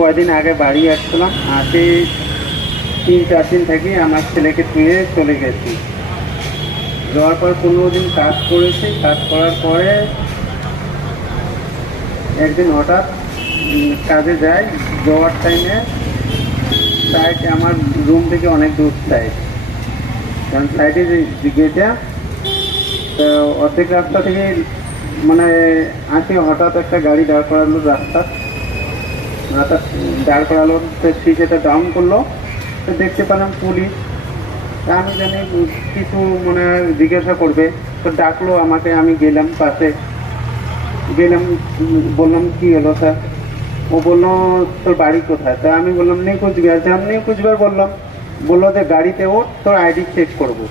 কয়দিন আগে বাড়ি আসছিলাম, আসে 3-4 দিন থেকে আমার ছেলেকে ধুয়ে চলে গেছি। যাওয়ার পর 15 দিন কাজ করেছি। কাজ করার পরে একদিন হঠাৎ কাজে যাই। যাওয়ার টাইমে সাইড আমার রুম থেকে অনেক দূর সাইড, কারণ সাইডে যে গেটে তো অর্ধেক রাস্তা থেকে মানে আসে হঠাৎ একটা গাড়ি দাঁড় করালো, রাস্তা দাঁড় করালো, সিটটা ডাউন করলো। তো দেখতে পেলাম পুলিশ। তা আমি জানি কিছু মনে হয় জিজ্ঞাসা করবে, তো ডাকলো আমাকে। আমি গেলাম, পাশে গেলাম, বললাম কি হলো স্যার? ও বললো তোর বাড়ি কোথায়? তা আমি বললাম নেই কুচবিহার। আমি নেই কুচবিহার বললাম, বললো যে গাড়িতে ওঠ, তোর আইডি চেক করবো।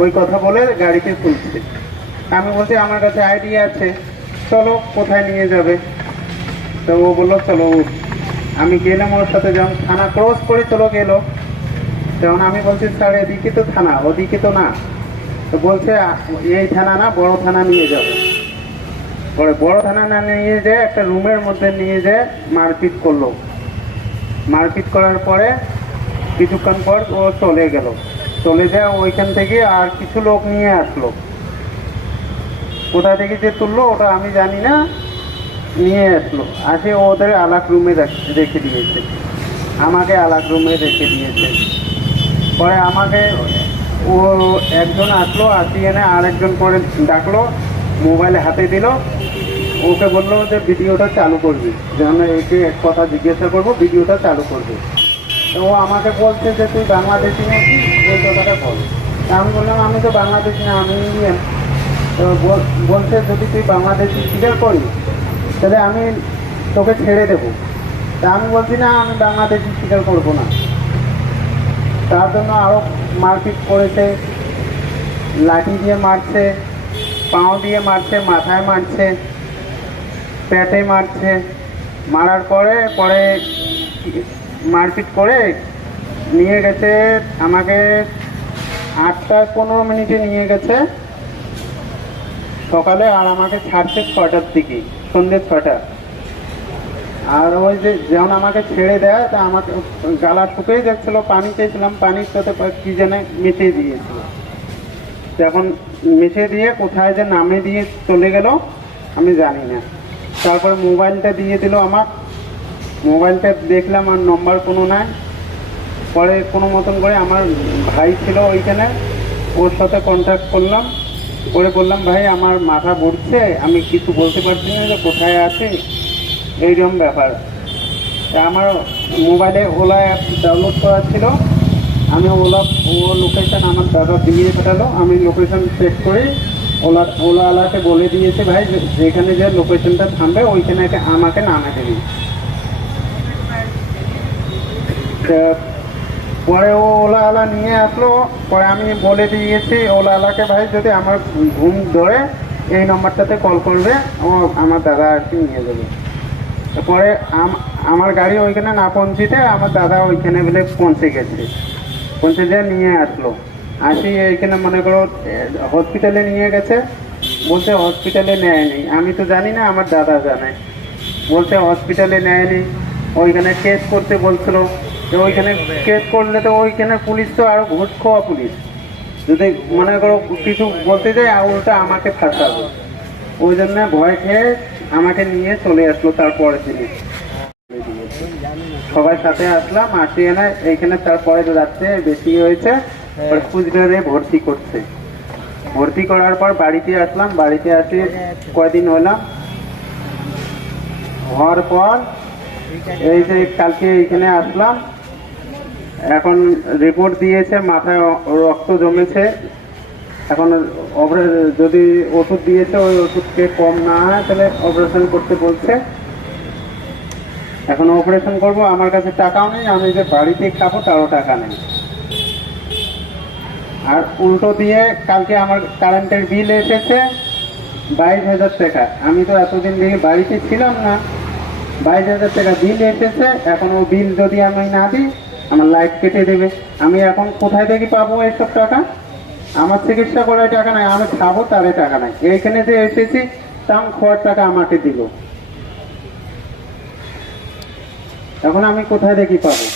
ওই কথা বলে গাড়িতে তুলছে। আমি বলছি আমার কাছে আইডি আছে, চলো কোথায় নিয়ে যাবে? তো ও বললো চলো। আমি গেলাম ওর সাথে, যখন থানা ক্রস করে চলো গেলো, তখন আমি বলছি স্যার এদিকে তো থানা, ওদিকে তো না। তো বলছে এই থানা না, বড় থানা নিয়ে যাবে। পরে বড় থানা না নিয়ে যায়, একটা রুমের মধ্যে নিয়ে যায় মারপিট করলো। মারপিট করার পরে কিছুক্ষণ পর ও চলে গেল। চলে যায় ওইখান থেকে আর কিছু লোক নিয়ে আসলো। কোথা থেকে যে তুললো ওটা আমি জানি না, নিয়ে আসলো। আসে ওদের আলাদা রুমে রেখে দিয়েছে, আমাকে আলাদা রুমে রেখে দিয়েছে। পরে আমাকে ও একজন আসলো, আসিয়ে এনে আরেকজন করে ডাকলো, মোবাইলে হাতে দিল। ওকে বললো যে ভিডিওটা চালু করবি, যেন একে এক কথা জিজ্ঞাসা করবো, ভিডিওটা চালু করবি। তো ও আমাকে বলছে যে তুই বাংলাদেশি নাকি, এই কথাটা বল। তা আমি বললাম আমি তো বাংলাদেশি না, আমি ইন্ডিয়ান। তো বলছে যদি তুই বাংলাদেশি স্বীকার করিস তাহলে আমি তোকে ছেড়ে দেবো। তা আমি বলছি না, আমি বাংলাদেশি স্বীকার করবো না। তার জন্য আরও মারপিট করেছে, লাঠি দিয়ে মারছে, পাও দিয়ে মারছে, মাথায় মারছে, পেটে মারছে। মারার পরে মারপিট করে নিয়ে গেছে আমাকে 8টা-15 নিয়ে গেছে সকালে। আর আমাকে ছাড়ছে 6টার দিকে, সন্ধ্যে 6টা। আর ওই যে যেমন আমাকে ছেড়ে দেয়, তা আমাকে গালা শুকিয়ে যাচ্ছিলো, পানি চেয়েছিলাম, পানির সাথে কি যেন মিশিয়ে দিয়েছিল। তখন মিশিয়ে দিয়ে কোথায় যে নামে দিয়ে চলে গেল আমি জানি না। তারপরে মোবাইলটা দিয়ে দিল আমার। মোবাইলটা দেখলাম আর নম্বর কোনো নাই। পরে কোনো মতন করে আমার ভাই ছিল ওইখানে, ওর সাথে কন্ট্যাক্ট করলাম। করে বললাম ভাই আমার মাথা ঘুরছে, আমি কিছু বলতে পারছি না যে কোথায় আছে, এইরকম ব্যাপার। আমার মোবাইলে ওলা অ্যাপ ডাউনলোড করা ছিল। আমি লোকেশন আমার দাদা দিয়ে পাঠালো। আমি লোকেশন চেক করে ওলাওয়ালাকে বলে দিয়েছে ভাই যেখানে যে লোকেশনটা থামবে ওইখানে আমাকে নামে দেবে। পরে ও ওলাওয়ালা নিয়ে আসলো। পরে আমি বলে দিয়েছি ওলাওয়ালাকে ভাই যদি আমার ঘুম ধরে এই নম্বরটাতে কল করবে, ও আমার দাদা আর কি নিয়ে যাবে। পরে আমার গাড়ি ওইখানে না পৌঁছিতে আমার দাদা ওইখানে বলে পৌঁছে গেছে, পৌঁছে যেয়ে নিয়ে আসলো। আসি এইখানে মনে করো হসপিটালে নিয়ে গেছে। বলছে হসপিটালে নেয়নি। আমি তো জানি না, আমার দাদা জানে। বলছে হসপিটালে নেয়নি, ওইখানে কেস করতে বলছিল। তো ওইখানে কেস করলে তো ওইখানে পুলিশ তো আরো ঘুষ খাওয়া পুলিশ, যদি মনে করো কিছু বলতে যায় উল্টা আমাকে ফাঁসাবে। ওই জন্য ভয় খেয়ে আমাকে নিয়ে চলে আসলো। তারপরে তিনি সবাই সাথে আসলাম, আসি এনে এইখানে। তারপরে রাত্রে বেশি হয়েছে, কুচবিহারে ভর্তি করছে। ভর্তি করার পর বাড়িতে আসলাম। বাড়িতে আসি কয়দিন হলাম, হওয়ার পর এই যে কালকে এইখানে আসলাম। এখন রিপোর্ট দিয়েছে মাথায় রক্ত জমেছে। এখন যদি ওষুধ দিয়েছে ওই ওষুধকে কম না হয় তাহলে অপারেশন করতে বলছে। এখন অপারেশন করব, আমার কাছে টাকাও নেই, আমি যে বাড়িতে খাবো তারও টাকা নেই। আর উল্টো দিয়ে কালকে আমার কারেন্টের বিল এসেছে 22,000 টাকা। আমি তো এতদিন থেকে বাড়িতে ছিলাম না, 22,000 টাকা বিল এসেছে। এখন ও বিল যদি আমি না দিই আমার লাইট কেটে দেবে। আমি এখন কোথায় থেকে পাবো এইসব টাকা? আমার চিকিৎসা করার টাকা নাই, আমি খাবো তারে টাকা নাই। এইখানে যে এসেছি তাম খাওয়ার টাকা আমাকে দিল। এখন আমি কোথায় দেখি পাবো?